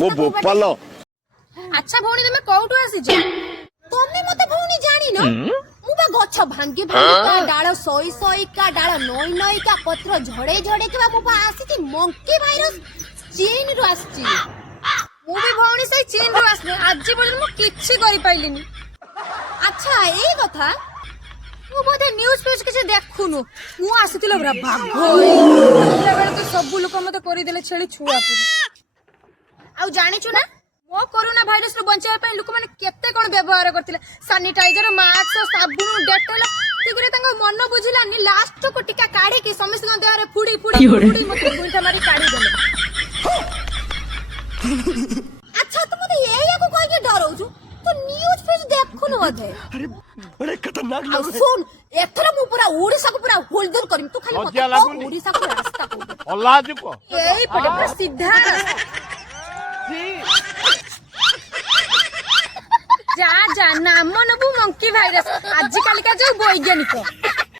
मो बोपालो अच्छा भौणी तुम कोठू आसीछ तुमने मते भौणी जानी न मु बा गछ भांगे भांगे का डाळ सोई सोई का डाळ नई नई का पत्र झड़े झड़े के मु बा आसीछि मंकी भाइरस चीन रु आसीछि मु भी भौणी से चीन रु आसले आज पर्यंत मु किछि करि पाइलिनी अच्छा ए कथा मु बोधे न्यूज पेज किछि देखुनु मु आसीतिले बरा भागोई बेले तो सब लोक मते करि देले छेली छुआ पुरी आ जानि छु ना मो कोरोना भाइरस रो बचाए पय लोक माने केते कोन व्यवहार करथिले सैनिटाइजर मास्क साबुन डेटॉल तिगरे तंग मन बुझिलानी लास्ट को टिका काढी कि समस्त देहरे फुडी फुडी फुडी मते गुंठा मारी काढी देले अच्छा तुम मते एया को कोइ के डरौ छु तो न्यूज पेज देखु न अधे अरे बड़े खतरनाक आ सुन एथरा मु पूरा ओडिसा को पूरा होल्डर करिम तू खाली मते ओडिसा को रास्ता को अल्लाह जुको एई पटे पूरा सीधा जा जा नाम नबु मंकी भाइरस आजकल का जो वैज्ञानिक